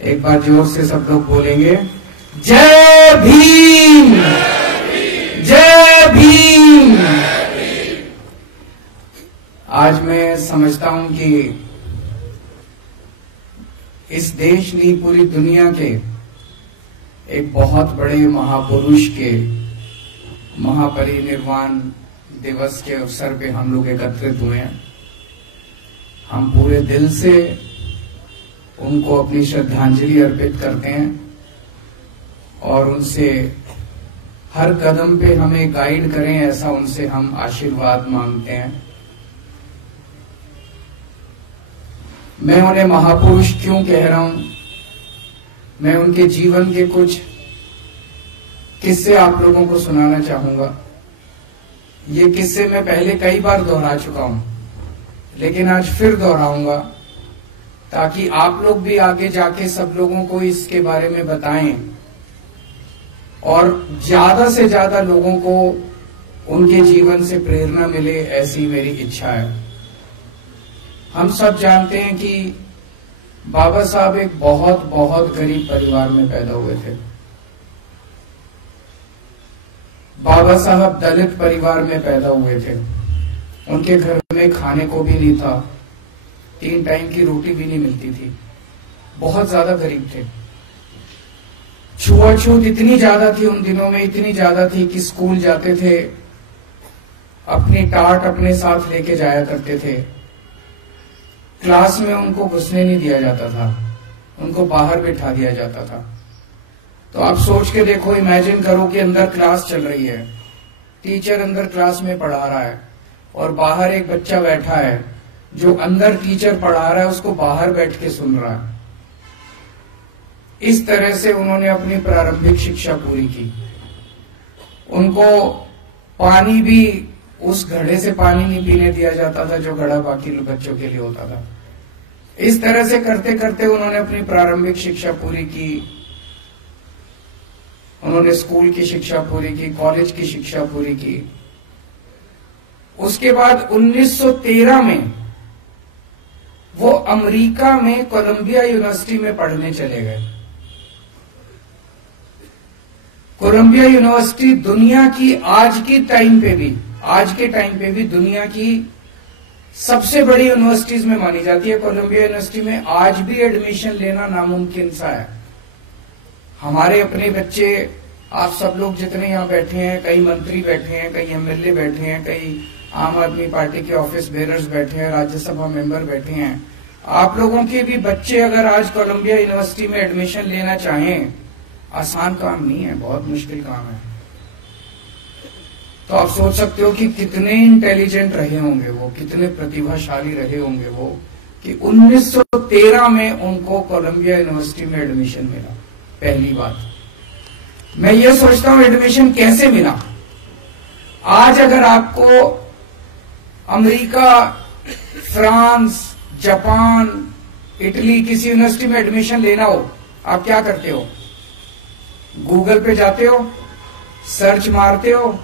एक बार जोर से सब लोग बोलेंगे, जय भीम, जय भीम। आज मैं समझता हूं कि इस देश नहीं पूरी दुनिया के एक बहुत बड़े महापुरुष के महापरिनिर्वाण दिवस के अवसर पे हम लोग एकत्रित हुए हैं। हम पूरे दिल से उनको अपनी श्रद्धांजलि अर्पित करते हैं और उनसे हर कदम पे हमें गाइड करें, ऐसा उनसे हम आशीर्वाद मांगते हैं। मैं उन्हें महापुरुष क्यों कह रहा हूं? मैं उनके जीवन के कुछ किस्से आप लोगों को सुनाना चाहूंगा। ये किस्से मैं पहले कई बार दोहरा चुका हूं, लेकिन आज फिर दोहराऊंगा ताकि आप लोग भी आगे जाके सब लोगों को इसके बारे में बताएं और ज्यादा से ज्यादा लोगों को उनके जीवन से प्रेरणा मिले, ऐसी मेरी इच्छा है। हम सब जानते हैं कि बाबा साहब एक बहुत बहुत गरीब परिवार में पैदा हुए थे। बाबा साहब दलित परिवार में पैदा हुए थे। उनके घर में खाने को भी नहीं था, 3 टाइम की रोटी भी नहीं मिलती थी। बहुत ज्यादा गरीब थे। छुआछूत इतनी ज्यादा थी उन दिनों में, इतनी ज्यादा थी कि स्कूल जाते थे अपनी टाट अपने साथ लेके जाया करते थे। क्लास में उनको घुसने नहीं दिया जाता था, उनको बाहर बिठा दिया जाता था। तो आप सोच के देखो, इमेजिन करो कि अंदर क्लास चल रही है, टीचर अंदर क्लास में पढ़ा रहा है और बाहर एक बच्चा बैठा है जो अंदर टीचर पढ़ा रहा है उसको बाहर बैठ के सुन रहा है। इस तरह से उन्होंने अपनी प्रारंभिक शिक्षा पूरी की। उनको पानी भी उस घड़े से पानी नहीं पीने दिया जाता था जो घड़ा बाकी बच्चों के लिए होता था। इस तरह से करते करते उन्होंने अपनी प्रारंभिक शिक्षा पूरी की। उन्होंने स्कूल की शिक्षा पूरी की, कॉलेज की शिक्षा पूरी की। उसके बाद 1913 में वो अमेरिका में कोलंबिया यूनिवर्सिटी में पढ़ने चले गए। कोलंबिया यूनिवर्सिटी दुनिया की आज के टाइम पे भी दुनिया की सबसे बड़ी यूनिवर्सिटीज में मानी जाती है। कोलंबिया यूनिवर्सिटी में आज भी एडमिशन लेना नामुमकिन सा है। हमारे अपने बच्चे, आप सब लोग जितने यहाँ बैठे हैं, कई मंत्री बैठे हैं, कई एमएलए बैठे हैं, कई आम आदमी पार्टी के ऑफिस बेरर्स बैठे हैं, राज्यसभा मेंबर बैठे हैं। आप लोगों के भी बच्चे अगर आज कोलंबिया यूनिवर्सिटी में एडमिशन लेना चाहें, आसान काम नहीं है, बहुत मुश्किल काम है। तो आप सोच सकते हो कि कितने इंटेलिजेंट रहे होंगे वो, कितने प्रतिभाशाली रहे होंगे वो, कि 1913 में उनको कोलंबिया यूनिवर्सिटी में एडमिशन मिला। पहली बात मैं ये सोचता हूं, एडमिशन कैसे मिला? आज अगर आपको अमेरिका, फ्रांस, जापान, इटली किसी यूनिवर्सिटी में एडमिशन लेना हो, आप क्या करते हो? गूगल पे जाते हो, सर्च मारते हो,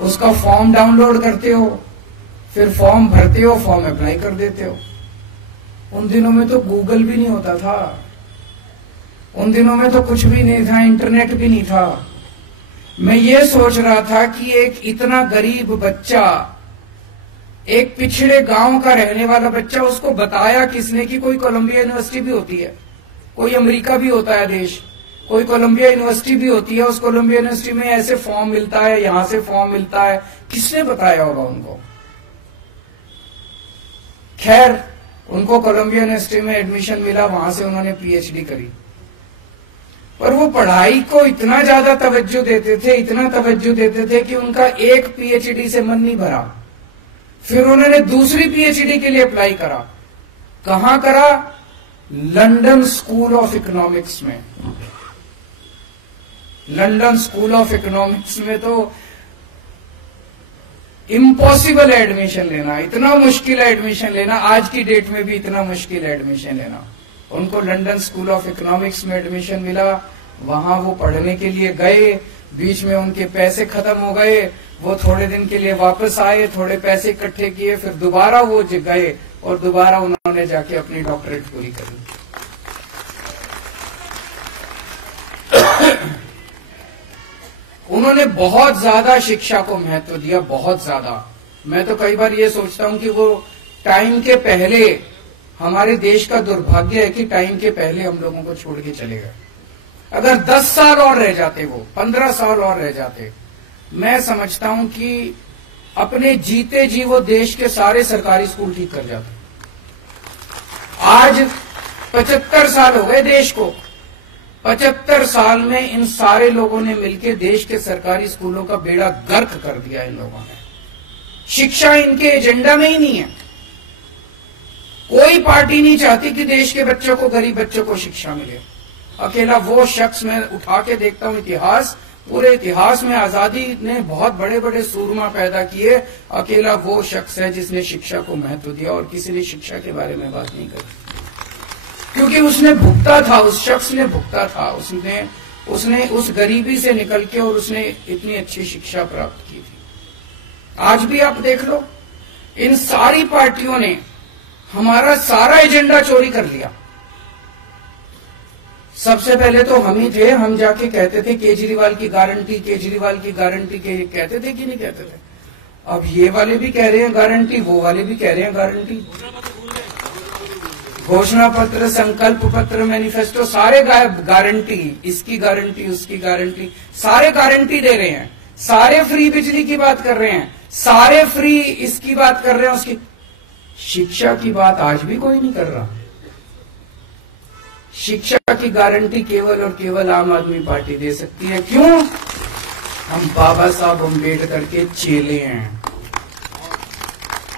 उसका फॉर्म डाउनलोड करते हो, फिर फॉर्म भरते हो, फॉर्म अप्लाई कर देते हो। उन दिनों में तो गूगल भी नहीं होता था, उन दिनों में तो कुछ भी नहीं था, इंटरनेट भी नहीं था। मैं ये सोच रहा था कि एक इतना गरीब बच्चा, एक पिछड़े गांव का रहने वाला बच्चा, उसको बताया किसने कि कोई कोलंबिया यूनिवर्सिटी भी होती है, कोई अमेरिका भी होता है देश, कोई कोलंबिया यूनिवर्सिटी भी होती है, उस कोलंबिया यूनिवर्सिटी में ऐसे फॉर्म मिलता है, यहां से फॉर्म मिलता है। किसने बताया होगा उनको? खैर, उनको कोलंबिया यूनिवर्सिटी में एडमिशन मिला, वहां से उन्होंने पीएचडी करी। पर वो पढ़ाई को इतना ज्यादा तवज्जो देते थे, इतना तवज्जो देते थे कि उनका एक पीएचडी से मन नहीं भरा। फिर उन्होंने दूसरी पीएचडी के लिए अप्लाई करा। कहां करा? लंदन स्कूल ऑफ इकोनॉमिक्स में। लंदन स्कूल ऑफ इकोनॉमिक्स में तो इम्पॉसिबल है एडमिशन लेना, इतना मुश्किल है एडमिशन लेना, आज की डेट में भी इतना मुश्किल है एडमिशन लेना। उनको लंदन स्कूल ऑफ इकोनॉमिक्स में एडमिशन मिला, वहां वो पढ़ने के लिए गए, बीच में उनके पैसे खत्म हो गए, वो थोड़े दिन के लिए वापस आए, थोड़े पैसे इकट्ठे किए, फिर दोबारा वो गए और दोबारा उन्होंने जाके अपनी डॉक्टरेट पूरी करी। उन्होंने बहुत ज्यादा शिक्षा को महत्व दिया, बहुत ज्यादा। मैं तो कई बार ये सोचता हूं कि वो टाइम के पहले, हमारे देश का दुर्भाग्य है कि टाइम के पहले हम लोगों को छोड़ के चले गए। अगर 10 साल और रह जाते, वो 15 साल और रह जाते, मैं समझता हूं कि अपने जीते जी वो देश के सारे सरकारी स्कूल ठीक कर जाते। आज 75 साल हो गए देश को, 75 साल में इन सारे लोगों ने मिलकर देश के सरकारी स्कूलों का बेड़ा गर्क कर दिया। इन लोगों ने, शिक्षा इनके एजेंडा में ही नहीं है। कोई पार्टी नहीं चाहती कि देश के बच्चों को, गरीब बच्चों को शिक्षा मिले। अकेला वो शख्स, मैं उठा के देखता हूं इतिहास, पूरे इतिहास में आजादी ने बहुत बड़े बड़े सूरमा पैदा किए, अकेला वो शख्स है जिसने शिक्षा को महत्व दिया और किसी ने शिक्षा के बारे में बात नहीं करी, क्योंकि उसने भुगता था, उस शख्स ने भुगता था, उसने उस गरीबी से निकल के और उसने इतनी अच्छी शिक्षा प्राप्त की थी। आज भी आप देख लो, इन सारी पार्टियों ने हमारा सारा एजेंडा चोरी कर लिया। सबसे पहले तो हम ही थे, हम जाके कहते थे केजरीवाल की गारंटी, केजरीवाल की गारंटी कहते थे कि नहीं कहते थे। अब ये वाले भी कह रहे हैं गारंटी, वो वाले भी कह रहे हैं गारंटी। घोषणा पत्र, संकल्प पत्र, मैनिफेस्टो, सारे गारंटी, इसकी गारंटी, उसकी गारंटी, सारे गारंटी दे रहे हैं। सारे फ्री बिजली की बात कर रहे हैं, सारे फ्री इसकी बात कर रहे हैं, उसकी। शिक्षा की बात आज भी कोई नहीं कर रहा। शिक्षा की गारंटी केवल और केवल आम आदमी पार्टी दे सकती है। क्यों? हम बाबा साहब अम्बेडकर के चेले हैं।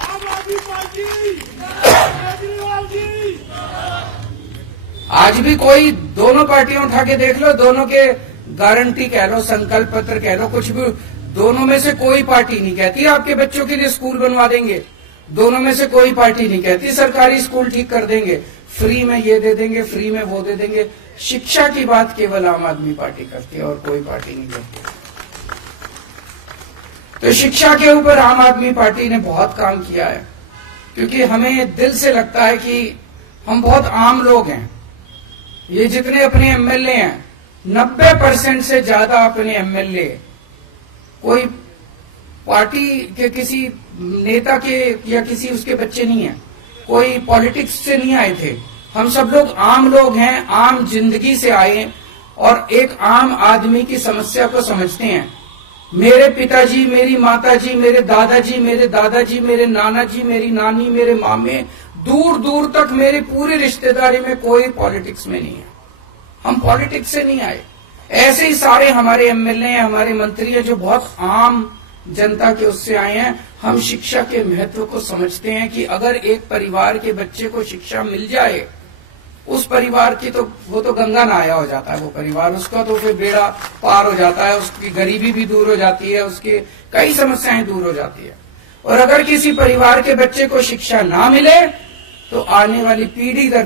आम आदमी पार्टी, केजरीवाल जी। आज भी कोई, दोनों पार्टियां उठा के देख लो, दोनों के गारंटी कह लो, संकल्प पत्र कह लो, कुछ भी, दोनों में से कोई पार्टी नहीं कहती आपके बच्चों के लिए स्कूल बनवा देंगे। दोनों में से कोई पार्टी नहीं कहती सरकारी स्कूल ठीक कर देंगे, फ्री में ये दे देंगे, फ्री में वो दे देंगे। शिक्षा की बात केवल आम आदमी पार्टी करती है और कोई पार्टी नहीं करती। तो शिक्षा के ऊपर आम आदमी पार्टी ने बहुत काम किया है, क्योंकि हमें दिल से लगता है कि हम बहुत आम लोग हैं। ये जितने अपने एमएलए हैं, 90% से ज्यादा अपने एमएलए कोई पार्टी के किसी नेता के या किसी उसके बच्चे नहीं है, कोई पॉलिटिक्स से नहीं आए थे। हम सब लोग आम लोग हैं, आम जिंदगी से आए और एक आम आदमी की समस्या को समझते हैं। मेरे पिताजी, मेरी माताजी, मेरे दादाजी, मेरे दादाजी, मेरे नाना जी, मेरी नानी, मेरे मामे, दूर दूर तक मेरी पूरी रिश्तेदारी में कोई पॉलिटिक्स में नहीं है। हम पॉलिटिक्स से नहीं आए। ऐसे ही सारे हमारे एमएलए हैं, हमारे मंत्री हैं, जो बहुत आम जनता के उससे आए हैं। हम शिक्षा के महत्व को समझते हैं कि अगर एक परिवार के बच्चे को शिक्षा मिल जाए, उस परिवार की तो, वो तो गंगा नहाया हो जाता है वो परिवार, उसका तो फिर बेड़ा पार हो जाता है, उसकी गरीबी भी दूर हो जाती है, उसकी कई समस्याएं दूर हो जाती है। और अगर किसी परिवार के बच्चे को शिक्षा ना मिले तो आने वाली पीढ़ी दर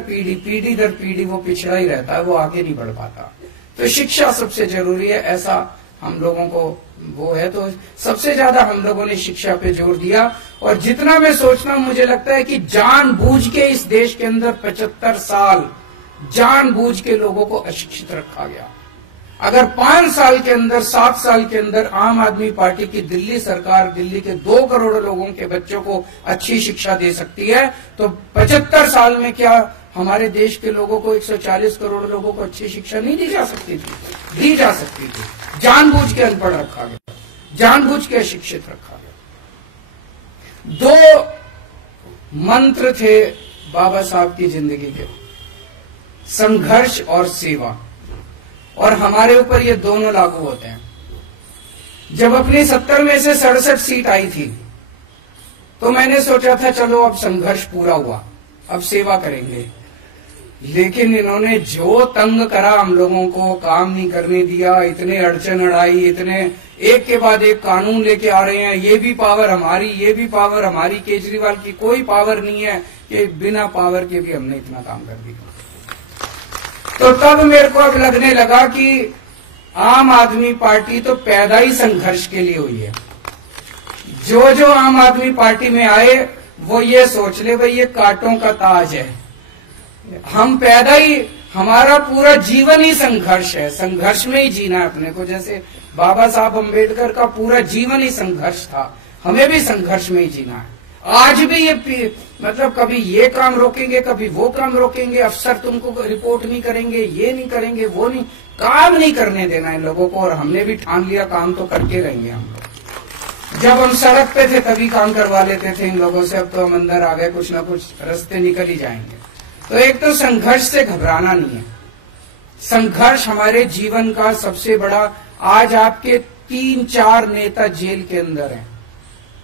पीढ़ी वो पिछड़ा ही रहता है, वो आगे नहीं बढ़ पाता। तो शिक्षा सबसे जरूरी है, ऐसा हम लोगों को वो है। तो सबसे ज्यादा हम लोगों ने शिक्षा पे जोर दिया। और जितना मैं सोचता हूं, मुझे लगता है कि जानबूझ के इस देश के अंदर 75 साल जानबूझ के लोगों को अशिक्षित रखा गया। अगर 5 साल के अंदर, 7 साल के अंदर आम आदमी पार्टी की दिल्ली सरकार दिल्ली के 2 करोड़ लोगों के बच्चों को अच्छी शिक्षा दे सकती है, तो 75 साल में क्या हमारे देश के लोगों को, 140 करोड़ लोगों को अच्छी शिक्षा नहीं दी जा सकती थी? दी जा सकती थी। जानबूझ के अनपढ़ रखा गया, जानबूझ के अशिक्षित रखा गया। 2 मंत्र थे बाबा साहब की जिंदगी के, संघर्ष और सेवा, और हमारे ऊपर ये दोनों लागू होते हैं। जब अपनी 70 में से 67 सीट आई थी, तो मैंने सोचा था चलो अब संघर्ष पूरा हुआ, अब सेवा करेंगे। लेकिन इन्होंने जो तंग करा हम लोगों को, काम नहीं करने दिया, इतने अड़चन अड़ाई, इतने एक के बाद एक कानून लेके आ रहे हैं, ये भी पावर हमारी, ये भी पावर हमारी। केजरीवाल की कोई पावर नहीं है कि बिना पावर के भी हमने इतना काम कर दिया। तो तब मेरे को अब लगने लगा कि आम आदमी पार्टी तो पैदा ही संघर्ष के लिए हुई है। जो जो आम आदमी पार्टी में आए वो ये सोच ले भाई ये कांटों का ताज है। हम पैदा ही, हमारा पूरा जीवन ही संघर्ष है, संघर्ष में ही जीना है अपने को। जैसे बाबा साहब अम्बेडकर का पूरा जीवन ही संघर्ष था, हमें भी संघर्ष में ही जीना है। आज भी ये मतलब कभी ये काम रोकेंगे, कभी वो काम रोकेंगे, अफसर तुमको रिपोर्ट नहीं करेंगे, ये नहीं करेंगे, वो नहीं, काम नहीं करने देना है लोगों को। और हमने भी ठान लिया काम तो करके रहेंगे हम लोग। जब हम सड़क पे थे तभी काम करवा लेते थे इन लोगों से, अब तो हम अंदर आ गए, कुछ ना कुछ रास्ते निकल ही जाएंगे। तो एक तो संघर्ष से घबराना नहीं है। संघर्ष हमारे जीवन का सबसे बड़ा, आज आपके 3-4 नेता जेल के अंदर हैं।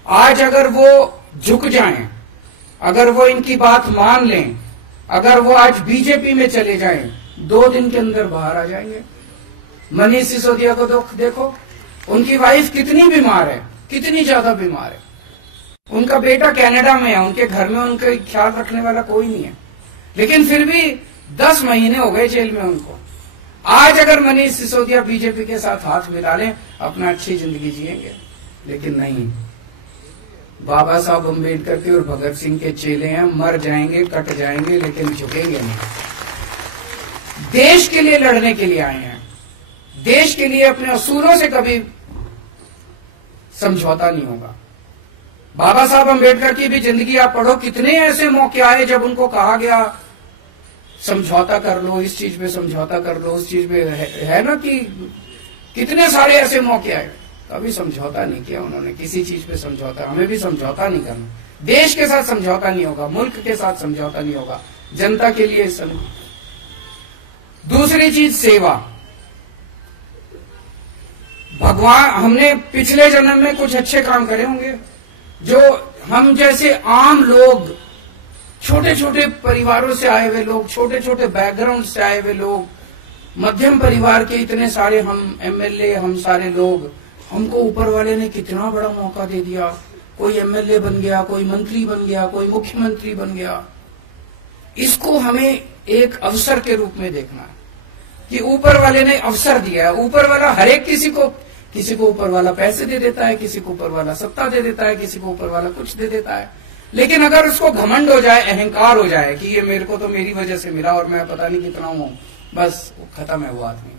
आज अगर वो झुक जाएं, अगर वो इनकी बात मान लें, अगर वो आज बीजेपी में चले जाएं, 2 दिन के अंदर बाहर आ जाएंगे। मनीष सिसोदिया को देखो, उनकी वाइफ कितनी बीमार है, कितनी ज्यादा बीमार है। उनका बेटा कनाडा में है, उनके घर में उनका ख्याल रखने वाला कोई नहीं है, लेकिन फिर भी 10 महीने हो गए जेल में उनको। आज अगर मनीष सिसोदिया बीजेपी के साथ हाथ मिला लें, अपना अच्छी जिंदगी जिएंगे, लेकिन नहीं। बाबा साहब अम्बेडकर के और भगत सिंह के चेले हैं, मर जाएंगे, कट जाएंगे, लेकिन झुकेंगे नहीं। देश के लिए लड़ने के लिए आए हैं, देश के लिए अपने असूलों से कभी समझौता नहीं होगा। बाबा साहब अम्बेडकर की भी जिंदगी आप पढ़ो, कितने ऐसे मौके आए जब उनको कहा गया समझौता कर लो, इस चीज पे समझौता कर लो, उस चीज पे है ना, कि कितने सारे ऐसे मौके आए, कभी समझौता नहीं किया उन्होंने किसी चीज पे समझौता। हमें भी समझौता नहीं करना, देश के साथ समझौता नहीं होगा, मुल्क के साथ समझौता नहीं होगा, जनता के लिए दूसरी चीज सेवा। भगवान, हमने पिछले जन्म में कुछ अच्छे काम करे होंगे, जो हम जैसे आम लोग, छोटे छोटे परिवारों से आए हुए लोग, छोटे छोटे बैकग्राउंड से आए हुए लोग, मध्यम परिवार के इतने सारे हम एमएलए, हम सारे लोग, हमको ऊपर वाले ने कितना बड़ा मौका दे दिया। कोई एमएलए बन गया, कोई मंत्री बन गया, कोई मुख्यमंत्री बन गया। इसको हमें एक अवसर के रूप में देखना है कि ऊपर वाले ने अवसर दिया है। ऊपर वाला हर एक किसी को ऊपर वाला पैसे दे देता है, किसी को ऊपर वाला सत्ता दे देता है, किसी को ऊपर वाला कुछ दे देता है। लेकिन अगर उसको घमंड हो जाए, अहंकार हो जाए कि ये मेरे को तो मेरी वजह से मिला और मैं पता नहीं कितना हूं, बस खत्म है वो आदमी।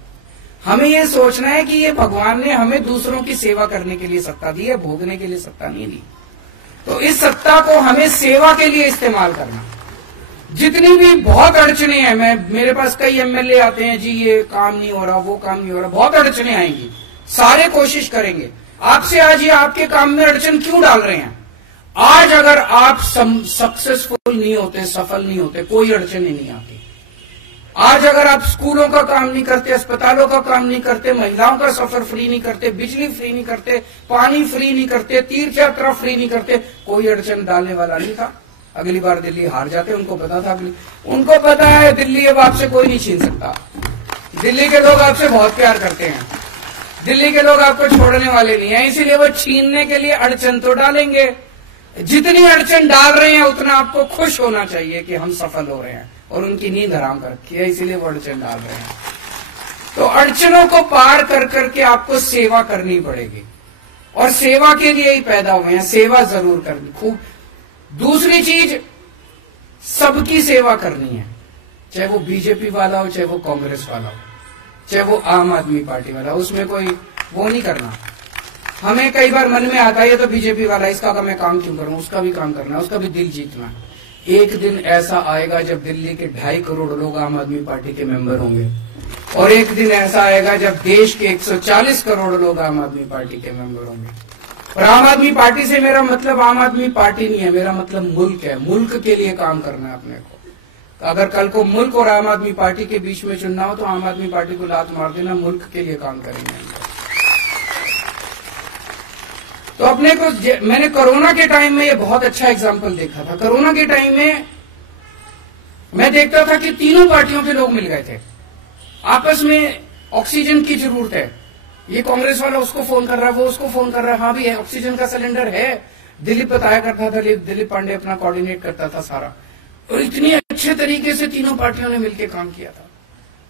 हमें ये सोचना है कि ये भगवान ने हमें दूसरों की सेवा करने के लिए सत्ता दी है, भोगने के लिए सत्ता नहीं दी। तो इस सत्ता को हमें सेवा के लिए इस्तेमाल करना। जितनी भी बहुत अड़चने हैं, मेरे पास कई एमएलए आते हैं, जी ये काम नहीं हो रहा, वो काम नहीं हो रहा, बहुत अड़चने आएंगी, सारे कोशिश करेंगे। आपसे आज ये आपके काम में अड़चन क्यों डाल रहे हैं? आज अगर आप सक्सेसफुल नहीं होते, सफल नहीं होते, कोई अड़चन ही नहीं आती। आज अगर आप स्कूलों का काम नहीं करते, अस्पतालों का काम नहीं करते, महिलाओं का सफर फ्री नहीं करते, बिजली फ्री नहीं करते, पानी फ्री नहीं करते, तीर्थ यात्रा फ्री नहीं करते, कोई अड़चन डालने वाला नहीं था। अगली बार दिल्ली हार जाते, उनको पता था, उनको पता है दिल्ली अब आपसे कोई नहीं छीन सकता। दिल्ली के लोग आपसे बहुत प्यार करते हैं, दिल्ली के लोग आपको छोड़ने वाले नहीं है, इसीलिए वो छीनने के लिए अड़चन तो डालेंगे। जितनी अड़चन डाल रहे हैं उतना आपको खुश होना चाहिए कि हम सफल हो रहे हैं, और उनकी नींद हराम कर रखी है, इसीलिए वो अड़चन डाल रहे हैं। तो अड़चनों को पार कर करके आपको सेवा करनी पड़ेगी, और सेवा के लिए ही पैदा हुए हैं, सेवा जरूर करनी खूब। दूसरी चीज, सबकी सेवा करनी है, चाहे वो बीजेपी वाला हो, चाहे वो कांग्रेस वाला हो, चाहे वो आम आदमी पार्टी वाला, उसमें कोई वो नहीं करना। हमें कई बार मन में आता है ये तो बीजेपी वाला, इसका मैं काम क्यों करूं, उसका भी काम करना है, उसका भी दिल जीतना है। एक दिन ऐसा आएगा जब दिल्ली के 2.5 करोड़ लोग आम आदमी पार्टी के मेंबर होंगे, और एक दिन ऐसा आएगा जब देश के 140 करोड़ लोग आम आदमी पार्टी के मेंबर होंगे। और आम आदमी पार्टी से मेरा मतलब आम आदमी पार्टी नहीं है, मेरा मतलब मुल्क है। मुल्क के लिए काम करना है अपने को। तो अगर कल को मुल्क और आम आदमी पार्टी के बीच में चुनना हो तो आम आदमी पार्टी को लात मार देना, मुल्क के लिए काम करेंगे। तो अपने को, मैंने कोरोना के टाइम में ये बहुत अच्छा एग्जाम्पल देखा था। कोरोना के टाइम में मैं देखता था कि तीनों पार्टियों के लोग मिल गए थे, आपस में ऑक्सीजन की जरूरत है, ये कांग्रेस वाला उसको फोन कर रहा है, वो उसको फोन कर रहा है, हाँ भी है, ऑक्सीजन का सिलेंडर है। दिलीप बताया करता था, दिलीप पांडे अपना कोऑर्डिनेट करता था सारा, और इतनी अच्छे तरीके से तीनों पार्टियों ने मिलकर काम किया था।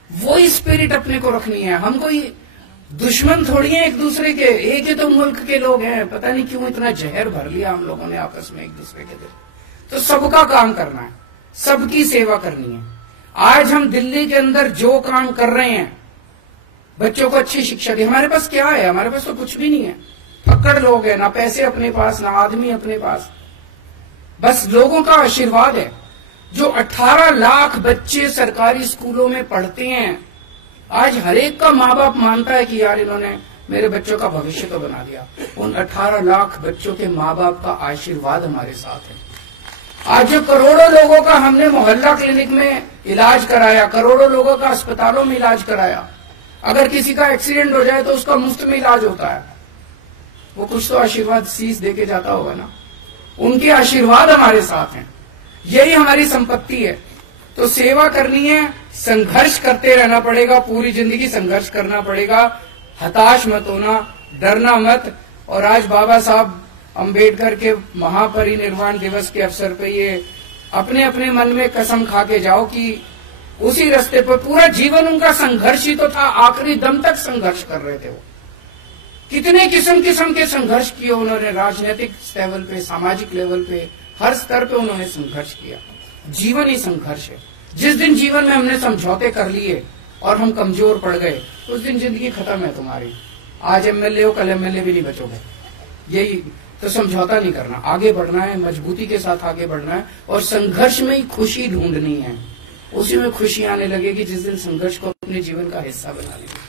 वो स्पिरिट अपने को रखनी है। हम कोई दुश्मन थोड़ी है एक दूसरे के, एक ही तो मुल्क के लोग हैं। पता नहीं क्यों इतना जहर भर लिया हम लोगों ने आपस में एक दूसरे के दिल। तो सबका काम करना है, सबकी सेवा करनी है। आज हम दिल्ली के अंदर जो काम कर रहे हैं, बच्चों को अच्छी शिक्षा दी। हमारे पास क्या है? हमारे पास तो कुछ भी नहीं है। फक्कड़ लोग हैं, ना पैसे अपने पास, ना आदमी अपने पास, बस लोगों का आशीर्वाद है। जो 18 लाख बच्चे सरकारी स्कूलों में पढ़ते हैं, आज हर एक का माँ बाप मानता है कि यार इन्होंने मेरे बच्चों का भविष्य तो बना दिया। उन 18 लाख बच्चों के माँ बाप का आशीर्वाद हमारे साथ है। आज जो करोड़ों लोगों का हमने मोहल्ला क्लिनिक में इलाज कराया, करोड़ों लोगों का अस्पतालों में इलाज कराया, अगर किसी का एक्सीडेंट हो जाए तो उसका मुफ्त में इलाज होता है, वो कुछ तो आशीर्वाद शीश देके जाता होगा ना। उनके आशीर्वाद हमारे साथ हैं, यही हमारी संपत्ति है। तो सेवा करनी है, संघर्ष करते रहना पड़ेगा, पूरी जिंदगी संघर्ष करना पड़ेगा। हताश मत होना, डरना मत। और आज बाबा साहब अंबेडकर के महापरिनिर्वाण दिवस के अवसर पे ये अपने अपने मन में कसम खा के जाओ कि उसी रास्ते पर पूरा जीवन उनका संघर्ष ही तो था। आखिरी दम तक संघर्ष कर रहे थे वो। कितने किस्म किस्म के संघर्ष किए उन्होंने, राजनीतिक लेवल पे, सामाजिक लेवल पे, हर स्तर पे उन्होंने संघर्ष किया। जीवन ही संघर्ष है। जिस दिन जीवन में हमने समझौते कर लिए और हम कमजोर पड़ गए, उस दिन जिंदगी खत्म है तुम्हारी। आज एमएलए हो, कल एमएलए भी नहीं बचोगे। यही तो, समझौता नहीं करना, आगे बढ़ना है, मजबूती के साथ आगे बढ़ना है। और संघर्ष में ही खुशी ढूंढनी है। उसी में खुशी आने लगेगी जिस दिन संघर्ष को अपने जीवन का हिस्सा बना लेंगे।